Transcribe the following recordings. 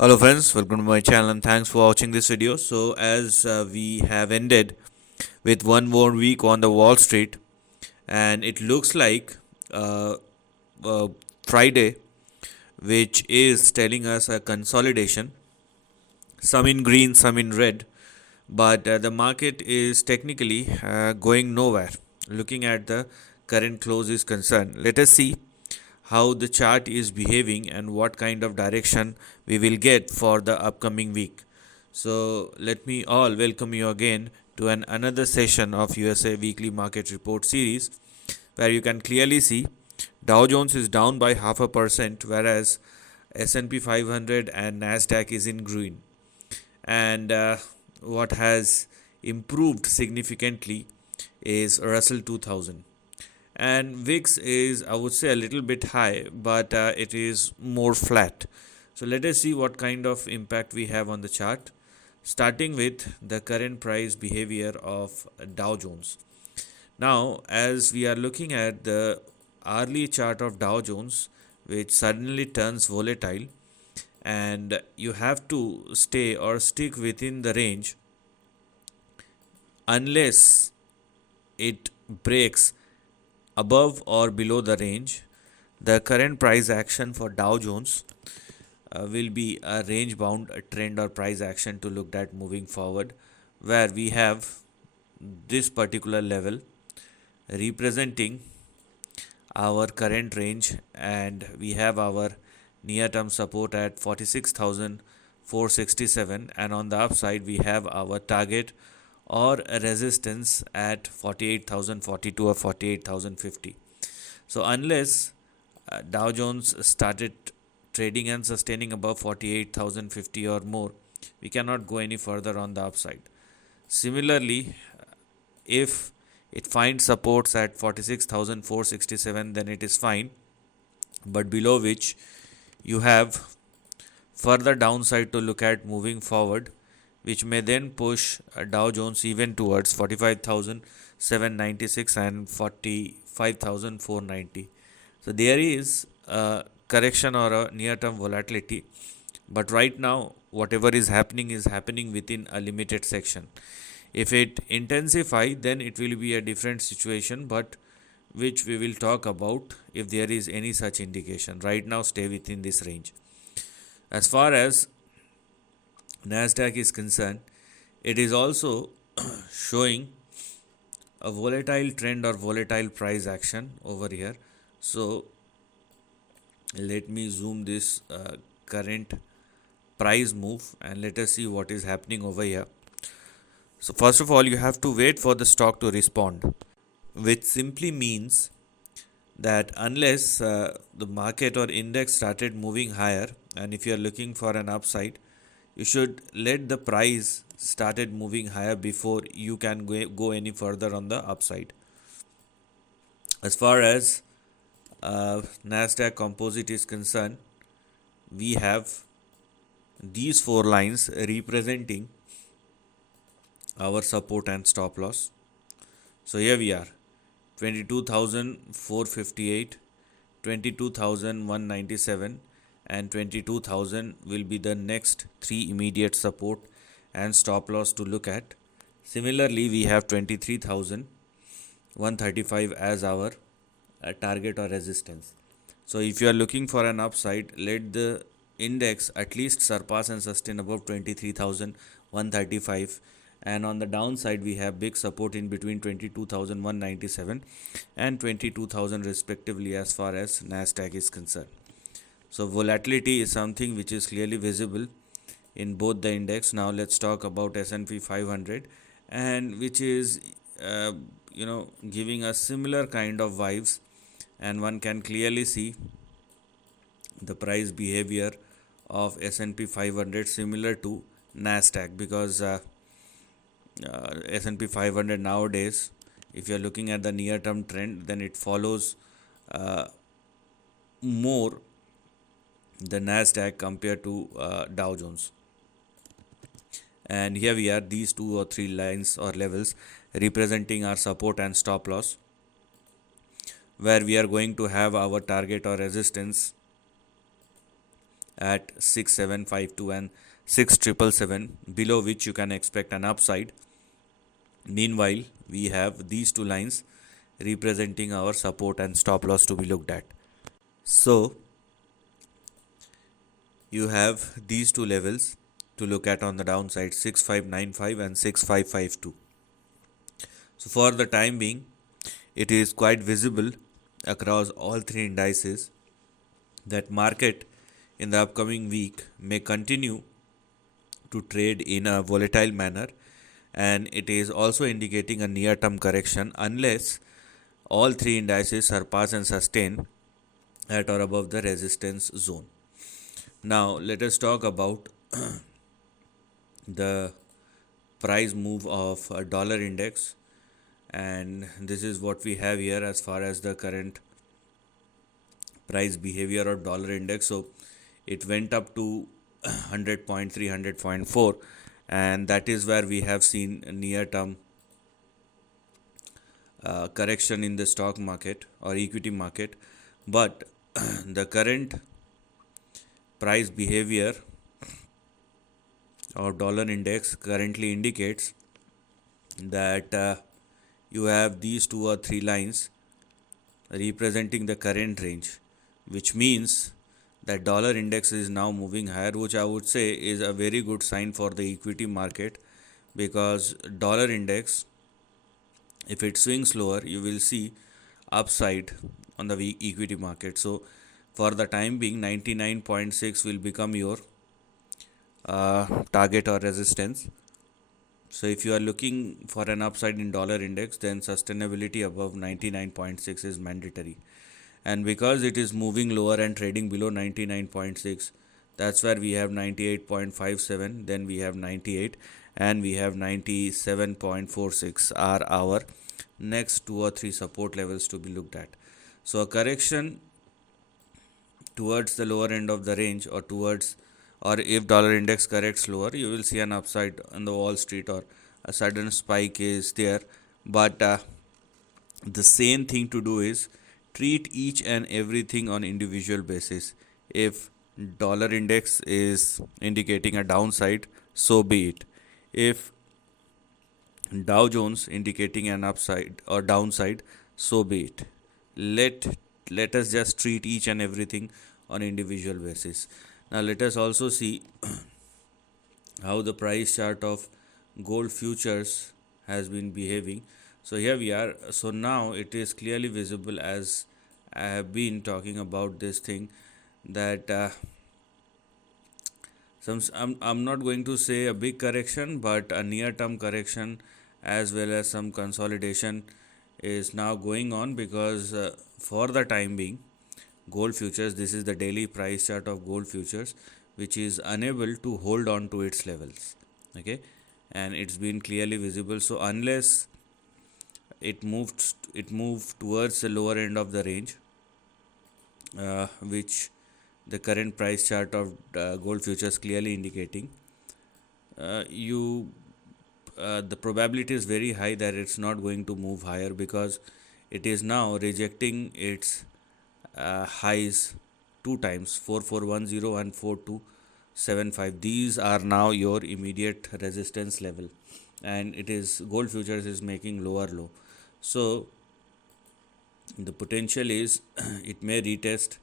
Hello friends, welcome to my channel and thanks for watching this video. So as we have ended with one more week on the Wall Street, and it looks like uh, uh, Friday, which is telling us a consolidation, some in green, some in red, but the market is technically going nowhere. Looking at the current close is concerned, let us see how the chart is behaving and what kind of direction we will get for the upcoming week. So let me all welcome you again to another session of USA Weekly Market Report series, where you can clearly see Dow Jones is down by 0.5%, whereas S&P 500 and Nasdaq is in green. And what has improved significantly is Russell 2000, and VIX is, I would say, a little bit high, but it is more flat. So let us see what kind of impact we have on the chart, starting with the current price behavior of Dow Jones. Now, as we are looking at the hourly chart of Dow Jones, which suddenly turns volatile, and you have to stay or stick within the range unless it breaks above or below the range. The current price action for Dow Jones will be a range bound trend or price action to look at moving forward, where we have this particular level representing our current range, and we have our near term support at 46,467, and on the upside we have our target or a resistance at 48,042 or 48,050. So unless Dow Jones started trading and sustaining above 48,050 or more, we cannot go any further on the upside. Similarly, if it finds supports at 46,467, then it is fine, but below which you have further downside to look at moving forward, which may then push Dow Jones even towards 45,796 and 45,490. So there is a correction or a near term volatility, but right now whatever is happening within a limited section. If it intensify, then it will be a different situation, but which we will talk about if there is any such indication. Right now stay within this range. As far as Nasdaq is concerned, it is also showing a volatile trend or volatile price action over here. So let me zoom this current price move and let us see what is happening over here. So first of all, you have to wait for the stock to respond, which simply means that unless the market or index started moving higher, and if you are looking for an upside, you should let the price started moving higher before you can go any further on the upside. As far as Nasdaq composite is concerned, we have these four lines representing our support and stop loss. So here we are, 22,458, 22,197, and 22,000 will be the next three immediate support and stop loss to look at. Similarly, we have 23,135 as our target or resistance. So if you are looking for an upside, let the index at least surpass and sustain above 23,135, and on the downside we have big support in between 22,197 and 22,000 respectively as far as Nasdaq is concerned. So volatility is something which is clearly visible in both the index. Now let's talk about S&P 500, and which is giving us similar kind of vibes, and one can clearly see the price behavior of S&P 500 similar to Nasdaq, because S&P 500 nowadays, if you are looking at the near term trend, then it follows more the Nasdaq compared to Dow Jones. And here we are, these two or three lines or levels representing our support and stop loss, where we are going to have our target or resistance at 6752 and 6777, below which you can expect an upside. Meanwhile, we have these two lines representing our support and stop loss to be looked at. So, you have these two levels to look at on the downside, 6595 and 6552. So, for the time being, it is quite visible across all three indices that market in the upcoming week may continue to trade in a volatile manner, and it is also indicating a near term correction unless all three indices surpass and sustain at or above the resistance zone. Now, let us talk about the price move of a dollar index, and this is what we have here as far as the current price behavior of dollar index. So, it went up to 100.3, 100.4, and that is where we have seen a near term correction in the stock market or equity market. But the current price behavior of dollar index currently indicates that you have these two or three lines representing the current range, which means that dollar index is now moving higher, which I would say is a very good sign for the equity market, because dollar index, if it swings lower, you will see upside on the weak equity market. So for the time being, 99.6 will become your target or resistance. So if you are looking for an upside in dollar index, then sustainability above 99.6 is mandatory. And because it is moving lower and trading below 99.6, that's where we have 98.57, then we have 98, and we have 97.46 are our next two or three support levels to be looked at. So a correction towards the lower end of the range, or towards, or if dollar index corrects lower, you will see an upside on the Wall Street, or a sudden spike is there. But the same thing to do is treat each and everything on individual basis. If dollar index is indicating a downside, so be it. If Dow Jones indicating an upside or downside, so be it. Let us just treat each and everything on individual basis. Now let us also see how the price chart of gold futures has been behaving. So here we are. So now it is clearly visible, as I have been talking about this thing, that I'm not going to say a big correction, but a near term correction as well as some consolidation is now going on, because for the time being, gold futures, this is the daily price chart of gold futures, which is unable to hold on to its levels. Okay, and it's been clearly visible. So unless it moved towards the lower end of the range, which the current price chart of gold futures clearly indicating, the probability is very high that it's not going to move higher, because it is now rejecting its highs two times, 4410 and 4275. These are now your immediate resistance level, and it is gold futures is making lower low. So the potential is it may retest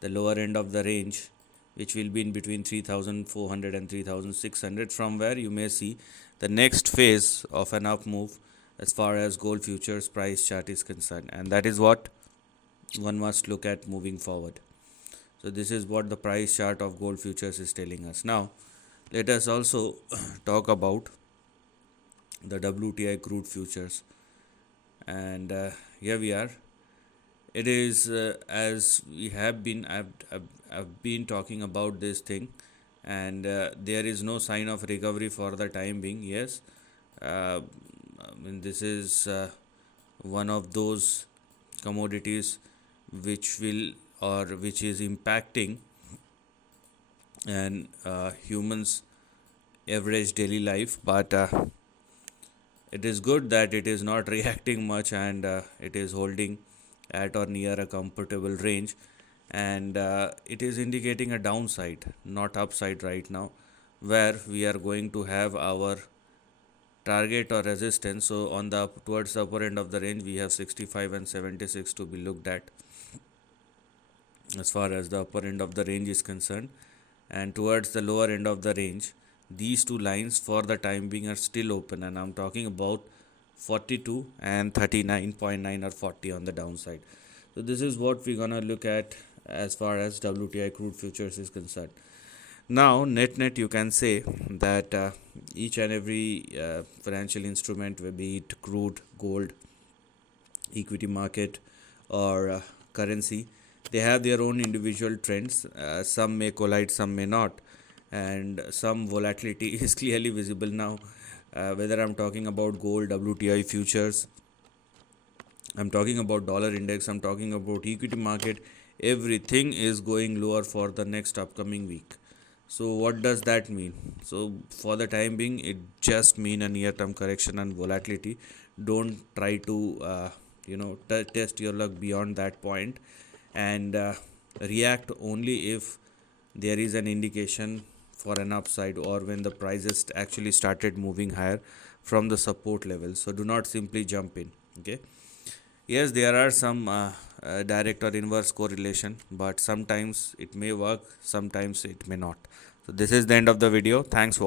the lower end of the range, which will be in between 3400 and 3600, from where you may see the next phase of an up move as far as gold futures price chart is concerned, and that is what one must look at moving forward. So this is what the price chart of gold futures is telling us. Now let us also talk about the WTI crude futures, and here we are. It is as we have been, I've been talking about this thing, and there is no sign of recovery for the time being. Yes, I mean, this is one of those commodities which will, or which is impacting and humans average daily life, but it is good that it is not reacting much, and it is holding at or near a comfortable range, and it is indicating a downside, not upside right now, where we are going to have our target or resistance. So on the towards the upper end of the range, we have 65 and 76 to be looked at as far as the upper end of the range is concerned, and towards the lower end of the range, these two lines for the time being are still open, and I'm talking about 42 and 39.9 or 40 on the downside. So this is what we're gonna look at as far as WTI crude futures is concerned. Now, net you can say that each and every financial instrument, be it crude, gold, equity market, or currency, they have their own individual trends. Some may collide, some may not, and some volatility is clearly visible now. Whether I'm talking about gold, WTI futures, I'm talking about dollar index, I'm talking about equity market, everything is going lower for the next upcoming week. So what does that mean? So for the time being, it just mean a near term correction and volatility. Don't try to test your luck beyond that point, and react only if there is an indication for an upside, or when the prices actually started moving higher from the support level. So do not simply jump in. Okay. Yes, there are some direct or inverse correlation, but sometimes it may work, sometimes it may not. So this is the end of the video. Thanks for